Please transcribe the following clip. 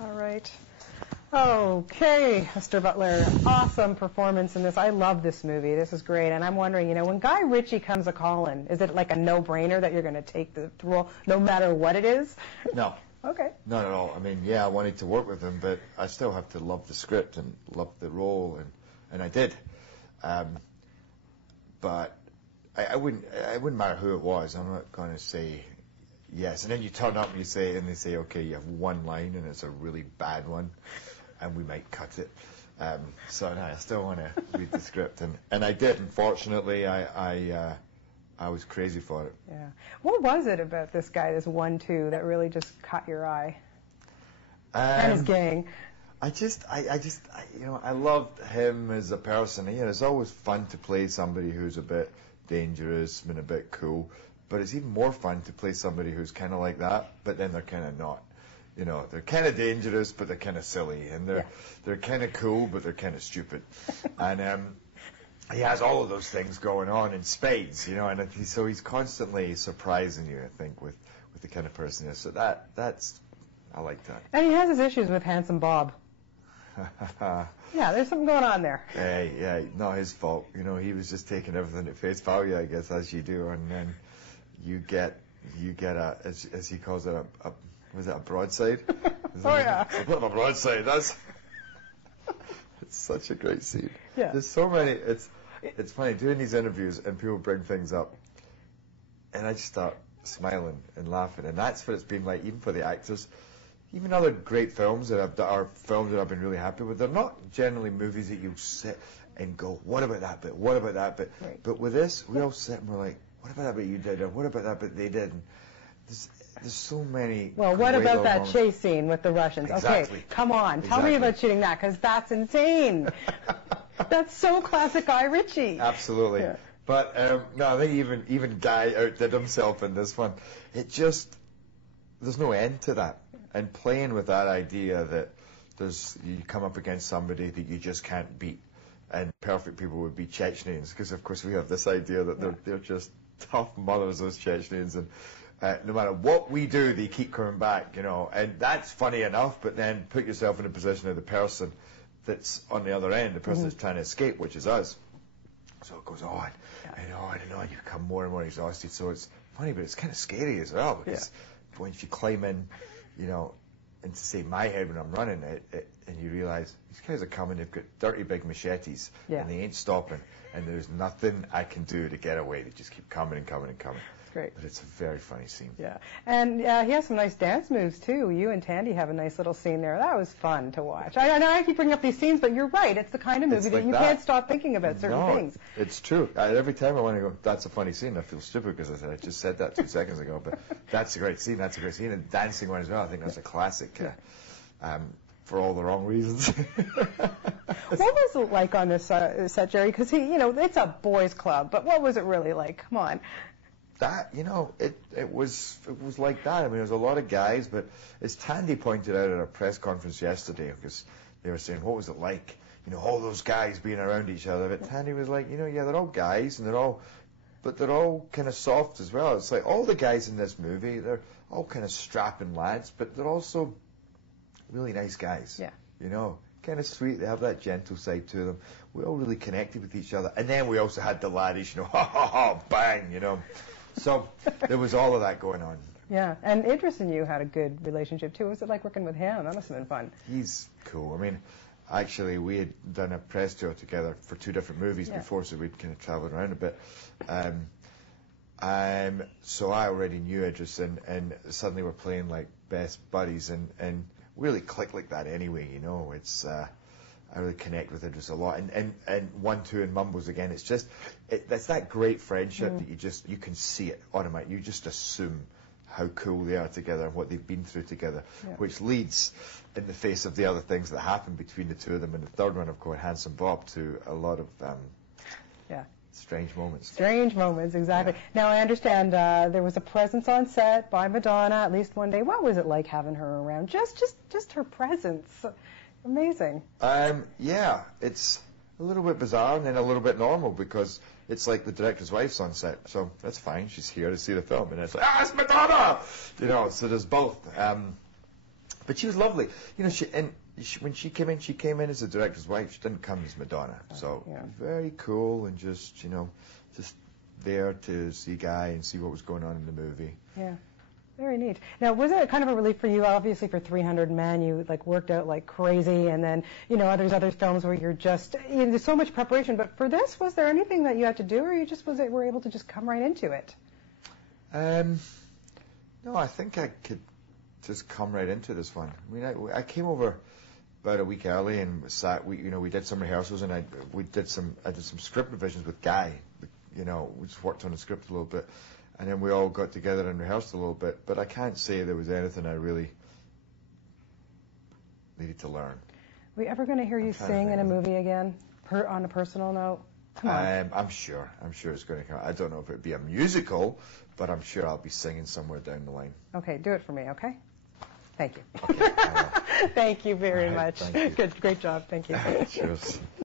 All right. Okay, Mr. Butler, awesome performance in this. I love this movie. This is great. And I'm wondering, you know, when Guy Ritchie comes a-calling, is it like a no-brainer that you're going to take the role no matter what it is? No. Okay. Not at all. I mean, yeah, I wanted to work with him, but I still have to love the script and love the role, and I did. But it wouldn't matter who it was. I'm not going to say yes. And then you turn up and you say, and they say, okay, you have one line and it's a really bad one, and we might cut it. So no, I still want to read the script, and I did. Unfortunately, I was crazy for it. Yeah. What was it about this guy, this 1-2, that really just caught your eye? And his gang. I loved him as a person. You know, it's always fun to play somebody who's a bit dangerous and a bit cool, but it's even more fun to play somebody who's kind of like that, but then they're kind of not. You know, they're kind of dangerous, but they're kind of silly, and they're kind of cool, but they're kind of stupid. And he has all of those things going on in spades, you know, and so he's constantly surprising you, I think, with the kind of person he is. So that's I like that. And he has his issues with Handsome Bob. Yeah, there's something going on there. Yeah, not his fault. You know, he was just taking everything at face value, I guess, as you do, and then you get a, as he calls it, was it a broadside? Oh yeah. A bit of a broadside. It's such a great scene. Yeah. There's so many. It's funny doing these interviews and people bring things up, and I just start smiling and laughing, and that's what it's been like, even for the actors. Even other great films that I've been really happy with, they're not generally movies that you sit and go, what about that bit? What about that bit? Right. But with this, we all sit and we're like, what about that bit you did? Or what about that bit they did? And there's so many. Well, what about that chase scene with the Russians? Exactly. Okay, come on, tell me about shooting that, because that's insane. That's so classic Guy Ritchie. Absolutely. Yeah. But no, I think even Guy outdid himself in this one. There's no end to that. And playing with that idea that you come up against somebody that you just can't beat, and perfect people would be Chechens, because of course we have this idea that they're just tough mothers, those Chechens, and no matter what we do, they keep coming back, you know, and that's funny enough. But then put yourself in the position of the person that's on the other end, the person that's trying to escape, which is us. So it goes on and on and on. You become more and more exhausted. So it's funny, but it's kind of scary as well, because once you climb in, you know, into, say, my head when I'm running it, and you realize these guys are coming, they've got dirty big machetes, and they ain't stopping, and there's nothing I can do to get away. They just keep coming and coming and coming. Great. But it's a very funny scene. Yeah. And he has some nice dance moves, too. You and Tandy have a nice little scene there. That was fun to watch. I know I keep bringing up these scenes, but you're right. It's the kind of movie that you can't stop thinking about certain things. It's true. Every time I want to go, that's a funny scene, I feel stupid because I just said that 2 seconds ago. But that's a great scene. That's a great scene. And dancing one as well. I think that's a classic. For all the wrong reasons. What was it like on this set, Jerry? Because it's a boys' club, but what was it really like? Come on. That, it was like that. I mean, there was a lot of guys, but as Tandy pointed out at a press conference yesterday, because they were saying, what was it like? All those guys being around each other. But Tandy was like, they're all guys, and they're all kind of soft as well. It's like all the guys in this movie, they're all kind of strapping lads, but they're also really nice guys. Yeah. Kind of sweet. They have that gentle side to them. We all really connected with each other. And then we also had the laddish, ha ha ha, bang, So there was all of that going on. Yeah, and Idris and you had a good relationship too. What was it like working with him? That must have been fun. He's cool. I mean, actually, we had done a press tour together for 2 different movies before, so we'd kind of traveled around a bit. So I already knew Idris, and suddenly we're playing like best buddies, and really click like that anyway. It's I really connect with Idris a lot, and 1-2 and Mumbles again. It's just that's that great friendship that you can see it automatically. You just assume how cool they are together and what they've been through together, which leads, in the face of the other things that happen between the two of them, and the third one, of course, Handsome Bob, to a lot of strange moments. Strange moments, exactly. Yeah. Now, I understand there was a presence on set by Madonna at least one day. What was it like having her around? Just her presence. Amazing. Yeah, it's a little bit bizarre and then a little bit normal, because it's like the director's wife's on set, so that's fine. She's here to see the film, and it's like, it's Madonna! So there's both. But she was lovely. You know, when she came in as the director's wife. She didn't come as Madonna. So very cool and just, you know, just there to see Guy and see what was going on in the movie. Yeah. Very neat. Now, was it kind of a relief for you? Obviously, for 300 Men, you like worked out like crazy, and then there's other films where you're just there's so much preparation. But for this, was there anything that you had to do, or you just were able to just come right into it? No, I think I could just come right into this one. I mean, I came over about a week early and we did some rehearsals, and I did some script revisions with Guy. We just worked on the script a little bit. And then we all got together and rehearsed a little bit, but I can't say there was anything I really needed to learn. Are we ever going to hear you sing in a movie again, on a personal note? Come on. I'm sure it's going to come. I don't know if it'd be a musical, but I'm sure I'll be singing somewhere down the line. Okay, do it for me, okay? Thank you. Okay. Thank you very much. Thank you. Good, great job. Thank you. Cheers.